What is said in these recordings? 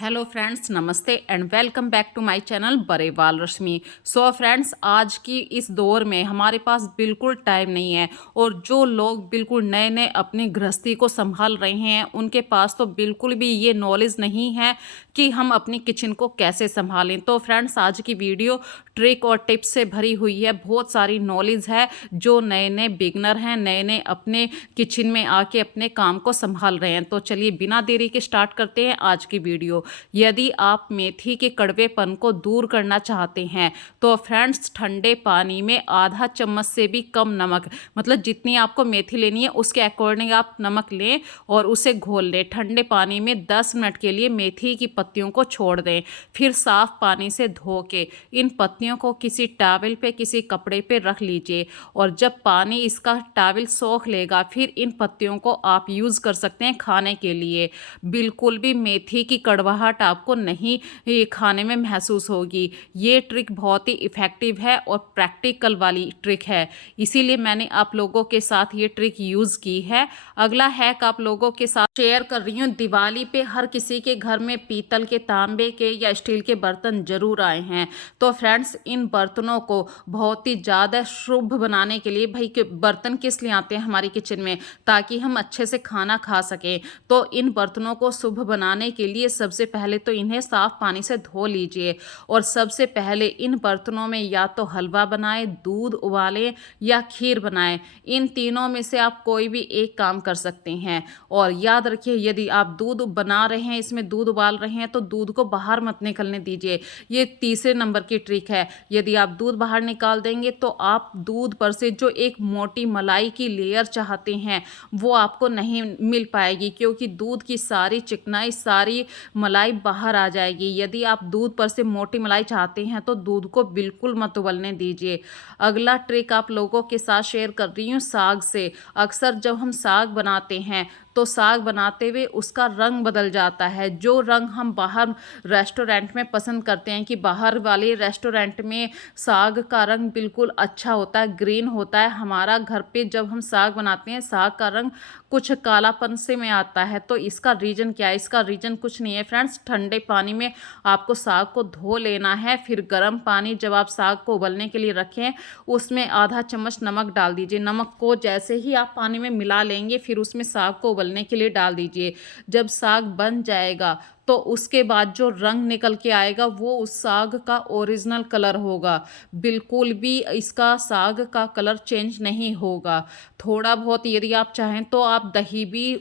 Hello friends, नमस्ते and welcome back to my channel Barewal Rashmi. So friends, आज की इस दौर में हमारे पास बिल्कुल टाइम नहीं है और जो लोग बिल्कुल नए नए अपनी गृहस्थी को संभाल रहे हैं उनके पास तो बिल्कुल भी ये नॉलेज नहीं है कि हम अपनी किचन को कैसे संभालें। तो फ्रेंड्स, आज की वीडियो ट्रिक और टिप्स से भरी हुई है। बहुत सारी नॉलेज है जो नए नए बिगनर हैं, नए नए अपने किचन में आके अपने काम को संभाल रहे हैं। तो चलिए बिना देरी के स्टार्ट करते हैं आज की वीडियो। यदि आप मेथी के कड़वेपन को दूर करना चाहते हैं तो फ्रेंड्स, ठंडे पानी में आधा चम्मच से भी कम नमक, मतलब जितनी आपको मेथी लेनी है उसके अकॉर्डिंग आप नमक लें और उसे घोल लें। ठंडे पानी में 10 मिनट के लिए मेथी की पत्तियों को छोड़ दें। फिर साफ पानी से धो के इन पत्तियों को किसी टॉवल पे, किसी कपड़े पे रख लीजिए और जब पानी इसका टॉवल सोख लेगा फिर इन पत्तियों को आप यूज़ कर सकते हैं खाने के लिए। बिल्कुल भी मेथी की कड़वाहट आपको नहीं ये खाने में महसूस होगी। ये ट्रिक बहुत ही इफ़ेक्टिव है और प्रैक्टिकल वाली ट्रिक है, इसीलिए मैंने आप लोगों के साथ ये ट्रिक यूज़ की है। अगला हैक आप लोगों के साथ शेयर कर रही हूँ। दिवाली पे हर किसी के घर में पीतल के, तांबे के या स्टील के बर्तन जरूर आए हैं। तो फ्रेंड्स, इन बर्तनों को बहुत ही ज़्यादा शुभ बनाने के लिए, भाई के बर्तन किस लिए आते हैं हमारी किचन में, ताकि हम अच्छे से खाना खा सकें। तो इन बर्तनों को शुभ बनाने के लिए सबसे पहले तो इन्हें साफ पानी से धो लीजिए और सबसे पहले इन बर्तनों में या तो हलवा बनाएं, दूध उबालें या खीर बनाएं। इन तीनों में से आप कोई भी एक काम कर सकते हैं। और याद रखिए, यदि आप दूध बना रहे हैं, इसमें दूध उबाल रहे हैं, तो दूध को बाहर मत निकलने दीजिए। ये तीसरे नंबर की ट्रिक है। यदि आप दूध बाहर निकाल देंगे तो आप दूध पर से जो एक मोटी मलाई की लेयर चाहते हैं वो आपको नहीं मिल पाएगी, क्योंकि दूध की सारी चिकनाई, सारी मलाई बाहर आ जाएगी। यदि आप दूध पर से मोटी मलाई चाहते हैं तो दूध को बिल्कुल मत उबलने दीजिए। अगला ट्रिक आप लोगों के साथ शेयर कर रही हूँ साग से। अक्सर जब हम साग बनाते हैं तो साग बनाते हुए उसका रंग बदल जाता है। जो रंग हम बाहर रेस्टोरेंट में पसंद करते हैं कि बाहर वाले रेस्टोरेंट में साग का रंग बिल्कुल अच्छा होता है, ग्रीन होता है, हमारा घर पे जब हम साग बनाते हैं साग का रंग कुछ कालापन से में आता है। तो इसका रीज़न क्या है? इसका रीज़न कुछ नहीं है फ्रेंड्स। ठंडे पानी में आपको साग को धो लेना है, फिर गर्म पानी जब आप साग को उबलने के लिए रखें उसमें आधा चम्मच नमक डाल दीजिए। नमक को जैसे ही आप पानी में मिला लेंगे फिर उसमें साग को उबलने के लिए डाल दीजिए। जब साग बन जाएगा तो उसके बाद जो रंग निकल के आएगा वो उस साग का ओरिजिनल कलर होगा। बिल्कुल भी इसका साग का कलर चेंज नहीं होगा। थोड़ा बहुत यदि आप चाहें तो आप दही भी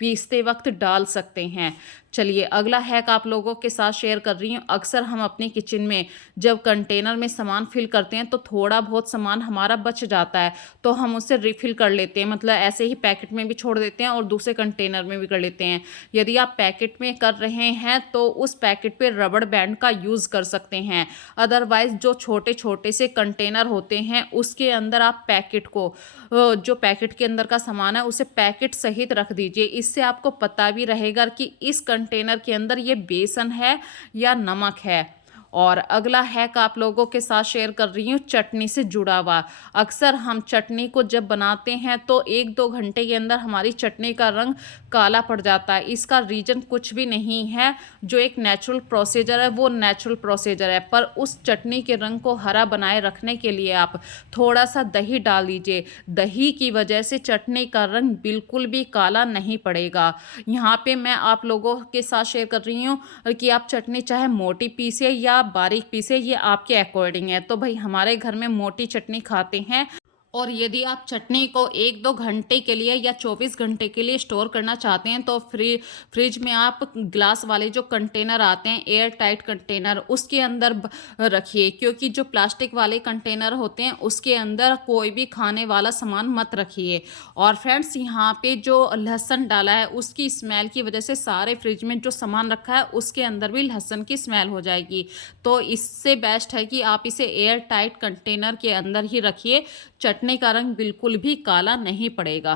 पीसते वक्त डाल सकते हैं। चलिए अगला हैक आप लोगों के साथ शेयर कर रही हूँ। अक्सर हम अपनी किचन में जब कंटेनर में सामान फिल करते हैं तो थोड़ा बहुत सामान हमारा बच जाता है, तो हम उसे रिफ़िल कर लेते हैं, मतलब ऐसे ही पैकेट में भी छोड़ देते हैं और दूसरे कंटेनर में भी कर लेते हैं। यदि आप पैकेट में कर रहे हैं तो उस पैकेट पे रबड़ बैंड का यूज़ कर सकते हैं। अदरवाइज़ जो छोटे छोटे से कंटेनर होते हैं उसके अंदर आप पैकेट को जो पैकेट के अंदर का सामान है उसे पैकेट सहित रख दीजिए। इससे आपको पता भी रहेगा कि इस कंटेनर के अंदर ये बेसन है या नमक है। और अगला हैक आप लोगों के साथ शेयर कर रही हूँ चटनी से जुड़ा हुआ। अक्सर हम चटनी को जब बनाते हैं तो 1-2 घंटे के अंदर हमारी चटनी का रंग काला पड़ जाता है। इसका रीज़न कुछ भी नहीं है। जो एक नेचुरल प्रोसीजर है वो नेचुरल प्रोसीजर है, पर उस चटनी के रंग को हरा बनाए रखने के लिए आप थोड़ा सा दही डाल दीजिए। दही की वजह से चटनी का रंग बिल्कुल भी काला नहीं पड़ेगा। यहाँ पे मैं आप लोगों के साथ शेयर कर रही हूँ कि आप चटनी चाहे मोटी पीसे या बारीक पीसे, ये आपके अकॉर्डिंग है। तो भाई हमारे घर में मोटी चटनी खाते हैं और यदि आप चटनी को 1-2 घंटे के लिए या 24 घंटे के लिए स्टोर करना चाहते हैं तो फ्रिज में आप ग्लास वाले जो कंटेनर आते हैं, एयर टाइट कंटेनर, उसके अंदर रखिए, क्योंकि जो प्लास्टिक वाले कंटेनर होते हैं उसके अंदर कोई भी खाने वाला सामान मत रखिए। और फ्रेंड्स, यहाँ पे जो लहसुन डाला है उसकी स्मेल की वजह से सारे फ्रिज में जो सामान रखा है उसके अंदर भी लहसुन की स्मेल हो जाएगी। तो इससे बेस्ट है कि आप इसे एयर टाइट कंटेनर के अंदर ही रखिए। चटनी का रंग बिल्कुल भी काला नहीं पड़ेगा।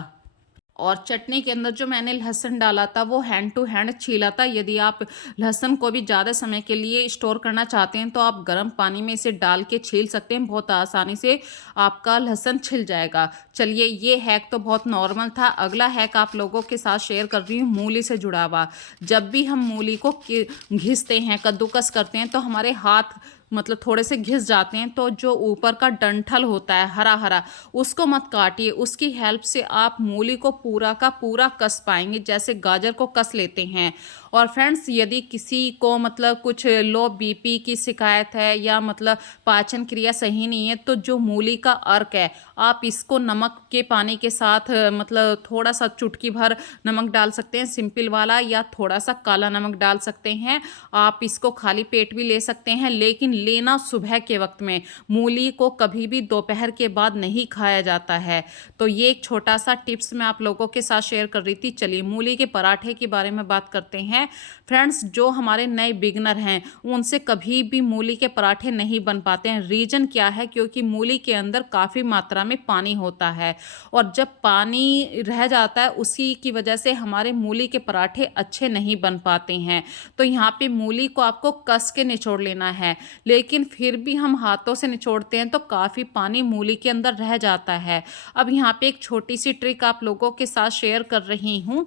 और चटनी के अंदर जो मैंने लहसुन डाला था वो हैंड टू हैंड छीला था। यदि आप लहसुन को भी ज़्यादा समय के लिए स्टोर करना चाहते हैं तो आप गर्म पानी में इसे डाल के छील सकते हैं, बहुत आसानी से आपका लहसुन छिल जाएगा। चलिए, ये हैक तो बहुत नॉर्मल था। अगला हैक आप लोगों के साथ शेयर कर रही हूँ मूली से जुड़ा हुआ। जब भी हम मूली को घिसते हैं, कद्दूकस करते हैं, तो हमारे हाथ मतलब थोड़े से घिस जाते हैं, तो जो ऊपर का डंठल होता है हरा हरा, उसको मत काटिए। उसकी हेल्प से आप मूली को पूरा का पूरा कस पाएंगे, जैसे गाजर को कस लेते हैं। और फ्रेंड्स, यदि किसी को मतलब कुछ लो बीपी की शिकायत है या मतलब पाचन क्रिया सही नहीं है, तो जो मूली का अर्क है, आप इसको नमक के पानी के साथ मतलब थोड़ा सा चुटकी भर नमक डाल सकते हैं, सिंपल वाला, या थोड़ा सा काला नमक डाल सकते हैं। आप इसको खाली पेट भी ले सकते हैं, लेकिन लेना सुबह के वक्त में। मूली को कभी भी दोपहर के बाद नहीं खाया जाता है। तो ये एक छोटा सा टिप्स मैं आप लोगों के साथ शेयर कर रही थी। चलिए, मूली के पराठे के बारे में बात करते हैं। फ्रेंड्स, जो हमारे नए बिगनर हैं उनसे कभी भी मूली के पराठे नहीं बन पाते हैं। रीजन क्या है? क्योंकि मूली के अंदर काफ़ी मात्रा में पानी होता है, और जब पानी रह जाता है उसी की वजह से हमारे मूली के पराठे अच्छे नहीं बन पाते हैं। तो यहाँ पे मूली को आपको कस के निचोड़ लेना है, लेकिन फिर भी हम हाथों से निचोड़ते हैं तो काफ़ी पानी मूली के अंदर रह जाता है। अब यहाँ पे एक छोटी सी ट्रिक आप लोगों के साथ शेयर कर रही हूँ।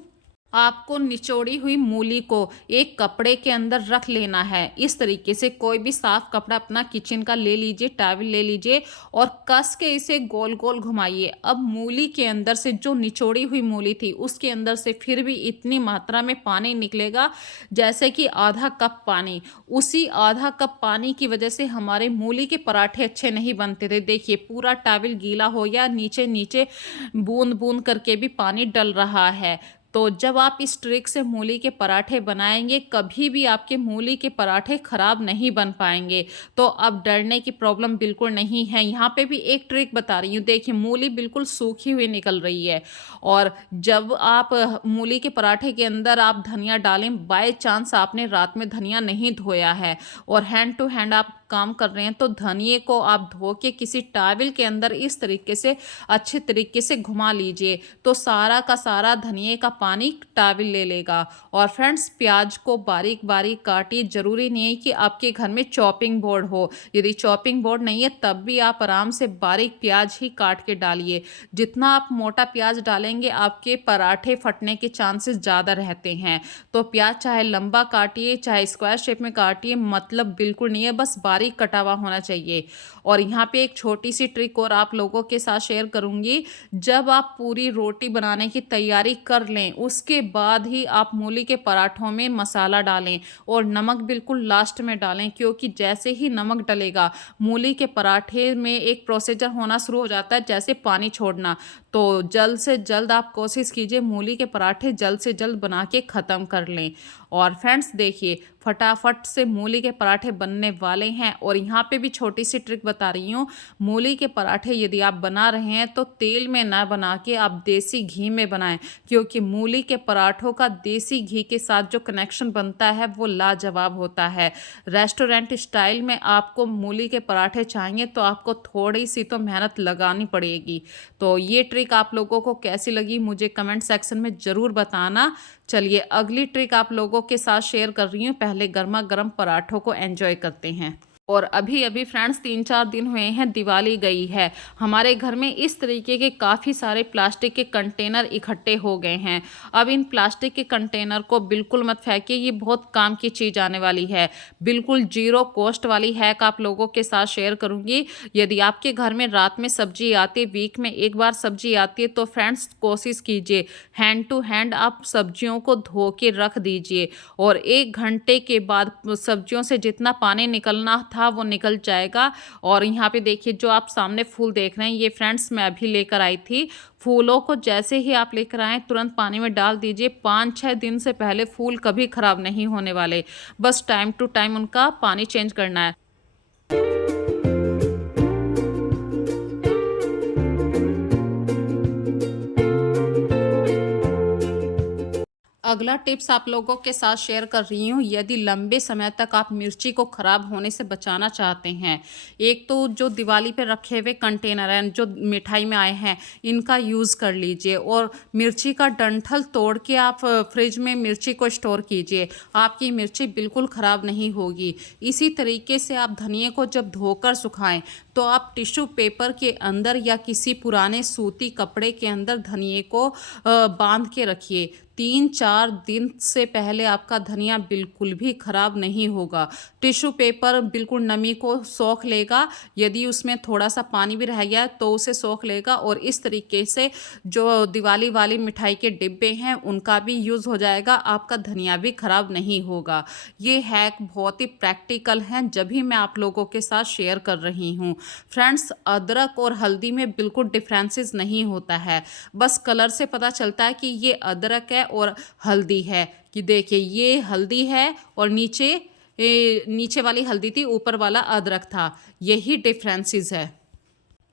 आपको निचोड़ी हुई मूली को एक कपड़े के अंदर रख लेना है। इस तरीके से कोई भी साफ कपड़ा अपना किचन का ले लीजिए, टॉवल ले लीजिए, और कस के इसे गोल गोल घुमाइए। अब मूली के अंदर से जो निचोड़ी हुई मूली थी उसके अंदर से फिर भी इतनी मात्रा में पानी निकलेगा, जैसे कि आधा कप पानी। उसी आधा कप पानी की वजह से हमारे मूली के पराठे अच्छे नहीं बनते थे। देखिए, पूरा टॉवल गीला हो गया, नीचे नीचे बूंद बूंद करके भी पानी डल रहा है। तो जब आप इस ट्रिक से मूली के पराठे बनाएंगे, कभी भी आपके मूली के पराठे खराब नहीं बन पाएंगे। तो अब डरने की प्रॉब्लम बिल्कुल नहीं है। यहाँ पे भी एक ट्रिक बता रही हूँ। देखिए, मूली बिल्कुल सूखी हुई निकल रही है, और जब आप मूली के पराठे के अंदर आप धनिया डालें, बाय चांस आपने रात में धनिया नहीं धोया है और हैंड टू हैंड आप काम कर रहे हैं, तो धनिए को आप धो के किसी टॉवल के अंदर इस तरीके से अच्छे तरीके से घुमा लीजिए, तो सारा का सारा धनिए का पानी टॉवल ले लेगा। और फ्रेंड्स, प्याज को बारीक बारीक काटिए। जरूरी नहीं है कि आपके घर में चॉपिंग बोर्ड हो। यदि चॉपिंग बोर्ड नहीं है तब भी आप आराम से बारीक प्याज ही काट के डालिए। जितना आप मोटा प्याज डालेंगे, आपके पराठे फटने के चांसेस ज़्यादा रहते हैं। तो प्याज चाहे लंबा काटिए चाहे स्क्वायर शेप में काटिए, मतलब बिल्कुल नहीं है, बस बारीक कटा हुआ होना चाहिए। और यहाँ पे एक छोटी सी ट्रिक और आप लोगों के साथ शेयर करूंगी। जब आप पूरी रोटी बनाने की तैयारी कर लें, उसके बाद ही आप मूली के पराठों में मसाला डालें, और नमक बिल्कुल लास्ट में डालें, क्योंकि जैसे ही नमक डलेगा मूली के पराठे में एक प्रोसीजर होना शुरू हो जाता है, जैसे पानी छोड़ना। तो जल्द से जल्द आप कोशिश कीजिए मूली के पराठे जल्द से जल्द बना के ख़त्म कर लें। और फ्रेंड्स, देखिए, फटाफट से मूली के पराठे बनने वाले हैं। और यहाँ पे भी छोटी सी ट्रिक बता रही हूँ। मूली के पराठे यदि आप बना रहे हैं तो तेल में ना बना के आप देसी घी में बनाएं, क्योंकि मूली के पराठों का देसी घी के साथ जो कनेक्शन बनता है वो लाजवाब होता है। रेस्टोरेंट स्टाइल में आपको मूली के पराठे चाहिए तो आपको थोड़ी सी तो मेहनत लगानी पड़ेगी। तो ये ट्रिक आप लोगों को कैसी लगी मुझे कमेंट सेक्शन में ज़रूर बताना। चलिए, अगली ट्रिक आप लोगों के साथ शेयर कर रही हूँ। पहले गर्मा गर्म पराठों को एंजॉय करते हैं। और अभी अभी फ्रेंड्स 3-4 दिन हुए हैं, दिवाली गई है। हमारे घर में इस तरीके के काफ़ी सारे प्लास्टिक के कंटेनर इकट्ठे हो गए हैं। अब इन प्लास्टिक के कंटेनर को बिल्कुल मत फेंकिए, ये बहुत काम की चीज़ आने वाली है। बिल्कुल जीरो कॉस्ट वाली हैक आप लोगों के साथ शेयर करूँगी। यदि आपके घर में रात में सब्जी आती है, वीक में एक बार सब्जी आती है, तो फ्रेंड्स कोशिश कीजिए हैंड टू हैंड आप सब्जियों को धो के रख दीजिए, और 1 घंटे के बाद सब्जियों से जितना पानी निकलना था वो निकल जाएगा। और यहाँ पे देखिए, जो आप सामने फूल देख रहे हैं, ये फ्रेंड्स मैं अभी लेकर आई थी। फूलों को जैसे ही आप लेकर आएँ तुरंत पानी में डाल दीजिए। 5-6 दिन से पहले फूल कभी खराब नहीं होने वाले, बस टाइम टू टाइम उनका पानी चेंज करना है। अगला टिप्स आप लोगों के साथ शेयर कर रही हूँ। यदि लंबे समय तक आप मिर्ची को ख़राब होने से बचाना चाहते हैं, एक तो जो दिवाली पे रखे हुए कंटेनर हैं जो मिठाई में आए हैं, इनका यूज़ कर लीजिए और मिर्ची का डंठल तोड़ के आप फ्रिज में मिर्ची को स्टोर कीजिए। आपकी मिर्ची बिल्कुल ख़राब नहीं होगी। इसी तरीके से आप धनिए को जब धोकर सुखाएं तो आप टिश्यू पेपर के अंदर या किसी पुराने सूती कपड़े के अंदर धनिए को बांध के रखिए। 3-4 दिन से पहले आपका धनिया बिल्कुल भी खराब नहीं होगा। टिश्यू पेपर बिल्कुल नमी को सोख लेगा, यदि उसमें थोड़ा-सा पानी भी रह गया तो उसे सोख लेगा और इस तरीके से जो दिवाली वाली मिठाई के डिब्बे हैं उनका भी यूज़ हो जाएगा, आपका धनिया भी खराब नहीं होगा। ये हैक बहुत ही प्रैक्टिकल हैं, जब भी मैं आप लोगों के साथ शेयर कर रही हूँ। फ्रेंड्स, अदरक और हल्दी में बिल्कुल डिफरेंसेस नहीं होता है, बस कलर से पता चलता है कि ये अदरक है और हल्दी है। कि देखिए ये हल्दी है और नीचे वाली हल्दी थी, ऊपर वाला अदरक था, यही डिफरेंसेस है।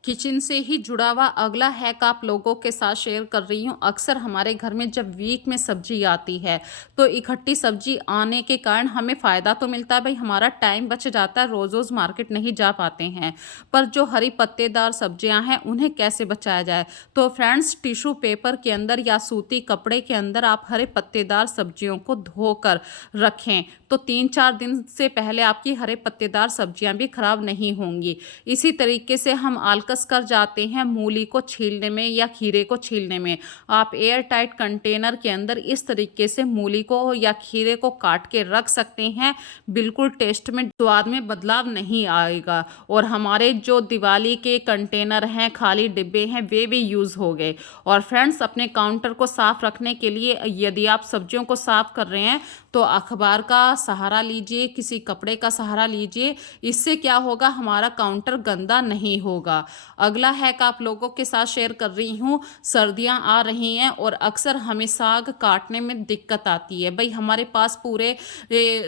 किचन से ही जुड़ा हुआ अगला हैक आप लोगों के साथ शेयर कर रही हूँ। अक्सर हमारे घर में जब वीक में सब्जी आती है तो इकट्ठी सब्जी आने के कारण हमें फ़ायदा तो मिलता है, भाई हमारा टाइम बच जाता है, रोज़ रोज़ मार्केट नहीं जा पाते हैं। पर जो हरी पत्तेदार सब्जियां हैं उन्हें कैसे बचाया जाए? तो फ्रेंड्स, टिश्यू पेपर के अंदर या सूती कपड़े के अंदर आप हरे पत्तेदार सब्जियों को धोकर रखें तो 3-4 दिन से पहले आपकी हरे पत्तेदार सब्जियां भी खराब नहीं होंगी। इसी तरीके से हम आलकस कर जाते हैं मूली को छीलने में या खीरे को छीलने में। आप एयर टाइट कंटेनर के अंदर इस तरीके से मूली को या खीरे को काट के रख सकते हैं, बिल्कुल टेस्ट में स्वाद में बदलाव नहीं आएगा। और हमारे जो दिवाली के कंटेनर हैं, खाली डिब्बे हैं, वे भी यूज़ हो गए। और फ्रेंड्स, अपने काउंटर को साफ रखने के लिए यदि आप सब्जियों को साफ कर रहे हैं तो अखबार का सहारा लीजिए, किसी कपड़े का सहारा लीजिए। इससे क्या होगा, हमारा काउंटर गंदा नहीं होगा। अगला हैक आप लोगों के साथ शेयर कर रही हूँ। सर्दियाँ आ रही हैं और अक्सर हमें साग काटने में दिक्कत आती है। भाई हमारे पास पूरे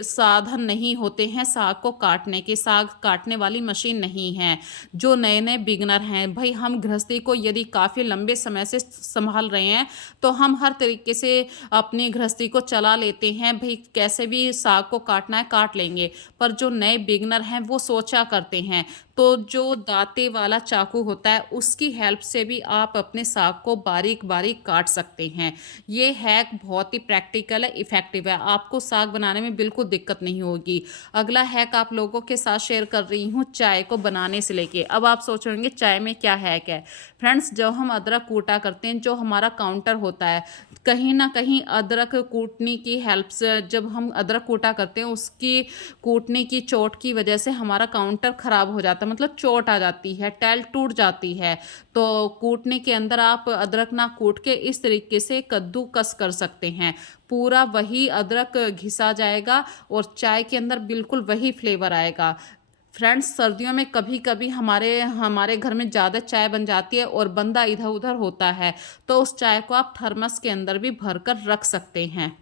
साधन नहीं होते हैं साग को काटने के, साग काटने वाली मशीन नहीं है। जो नए नए बिगनर हैं, भाई हम गृहस्थी को यदि काफ़ी लंबे समय से संभाल रहे हैं तो हम हर तरीके से अपनी गृहस्थी को चला लेते हैं, भाई कैसे भी साग को काटना है काट लेंगे। पर जो नए बिगनर हैं वो सोचा करते हैं, तो जो दांते वाला चाकू होता है उसकी हेल्प से भी आप अपने साग को बारीक बारीक काट सकते हैं। ये हैक बहुत ही प्रैक्टिकल है, इफ़ेक्टिव है, आपको साग बनाने में बिल्कुल दिक्कत नहीं होगी। अगला हैक आप लोगों के साथ शेयर कर रही हूँ चाय को बनाने से लेके। अब आप सोच रहे होंगे चाय में क्या हैक है? फ्रेंड्स, जब हम अदरक कूटा करते हैं, जो हमारा काउंटर होता है, कहीं ना कहीं अदरक कूटने की हेल्प से, जब हम अदरक कूटा करते हैं उसकी कूटने की चोट की वजह से हमारा काउंटर ख़राब हो जाता है, मतलब चोट आ जाती है, टाइल टूट जाती है। तो कूटने के अंदर आप अदरक ना कूट के इस तरीके से कद्दूकस कर सकते हैं, पूरा वही अदरक घिसा जाएगा और चाय के अंदर बिल्कुल वही फ्लेवर आएगा। फ्रेंड्स, सर्दियों में कभी कभी हमारे हमारे घर में ज़्यादा चाय बन जाती है और बंदा इधर उधर होता है, तो उस चाय को आप थर्मस के अंदर भी भरकर रख सकते हैं।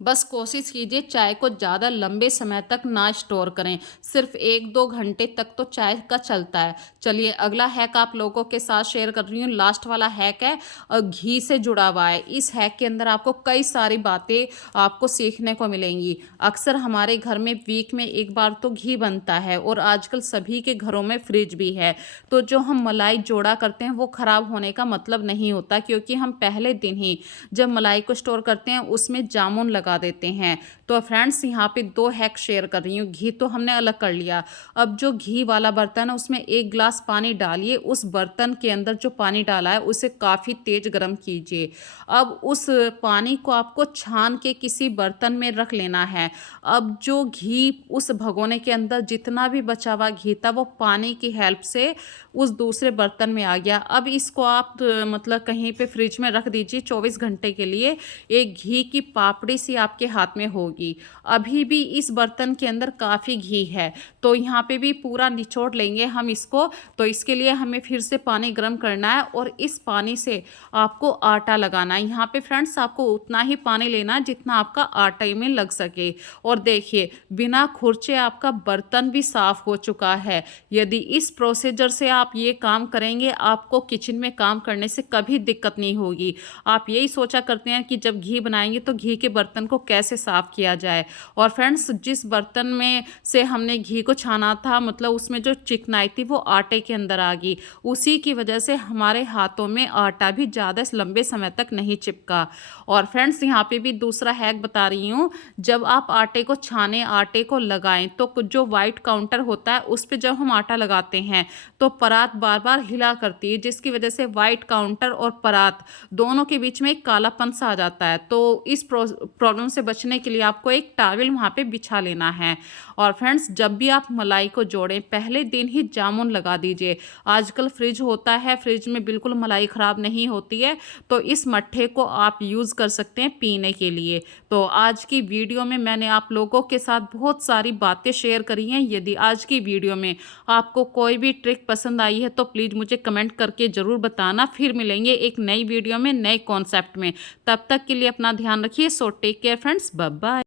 बस कोशिश कीजिए चाय को ज़्यादा लंबे समय तक ना स्टोर करें, सिर्फ 1-2 घंटे तक तो चाय का चलता है। चलिए अगला हैक आप लोगों के साथ शेयर कर रही हूँ। लास्ट वाला हैक है और घी से जुड़ा हुआ है। इस हैक के अंदर आपको कई सारी बातें आपको सीखने को मिलेंगी। अक्सर हमारे घर में वीक में एक बार तो घी बनता है और आजकल सभी के घरों में फ्रिज भी है, तो जो हम मलाई जोड़ा करते हैं वो ख़राब होने का मतलब नहीं होता, क्योंकि हम पहले दिन ही जब मलाई को स्टोर करते हैं उसमें जामुन लगा देते हैं। तो फ्रेंड्स, यहाँ पे 2 हैक शेयर कर रही हूँ। घी तो हमने अलग कर लिया, अब जो घी वाला बर्तन है उसमें 1 गिलास पानी डालिए, उस बर्तन के अंदर जो पानी डाला है उसे काफ़ी तेज गर्म कीजिए। अब उस पानी को आपको छान के किसी बर्तन में रख लेना है। अब जो घी उस भगोने के अंदर जितना भी बचा हुआ घी था वो पानी की हेल्प से उस दूसरे बर्तन में आ गया। अब इसको आप मतलब कहीं पे फ्रिज में रख दीजिए 24 घंटे के लिए। एक घी की पापड़ी सी आपके हाथ में होगी। अभी भी इस बर्तन के अंदर काफ़ी घी है, तो यहाँ पे भी पूरा निचोड़ लेंगे हम इसको। तो इसके लिए हमें फिर से पानी गर्म करना है और इस पानी से आपको आटा लगाना है। यहाँ पे फ्रेंड्स आपको उतना ही पानी लेना है जितना आपका आटे में लग सके। और देखिए बिना खुरचे आपका बर्तन भी साफ हो चुका है। यदि इस प्रोसीजर से आप ये काम करेंगे, आपको किचन में काम करने से कभी दिक्कत नहीं होगी। आप यही सोचा करते हैं कि जब घी बनाएंगे तो घी के बर्तन को कैसे साफ किया जाए। और फ्रेंड्स जिस बर्तन में से हमने घी को छाना था, मतलब उसमें जो चिकनाई थी वो आटे के अंदर आ गई। उसी की वजह से हमारे हाथों में आटा भी ज़्यादा लंबे समय तक नहीं चिपका। और फ्रेंड्स यहाँ पे भी दूसरा हैक बता रही हूँ। जब आप आटे को छाने, आटे को लगाएं, तो जो वाइट काउंटर होता है उस पे जब हम आटा लगाते हैं तो परात बार बार हिला करती है, जिसकी वजह से वाइट काउंटर और परात दोनों के बीच में एक कालापन सा आ जाता है। तो इस प्रॉब्लम से बचने के लिए आपको एक टॉवल वहाँ पे बिछा लेना है। और फ्रेंड्स जब भी आप मलाई को जोड़ें, पहले दिन ही जामुन लगा दीजिए। आजकल फ्रिज होता है, फ्रिज में बिल्कुल मलाई ख़राब नहीं होती है, तो इस मट्ठे को आप यूज़ कर सकते हैं पीने के लिए। तो आज की वीडियो में मैंने आप लोगों के साथ बहुत सारी बातें शेयर करी हैं। यदि आज की वीडियो में आपको कोई भी ट्रिक पसंद आई है तो प्लीज़ मुझे कमेंट करके ज़रूर बताना। फिर मिलेंगे एक नई वीडियो में नए कॉन्सेप्ट में। तब तक के लिए अपना ध्यान रखिए। So take care friends, bye bye.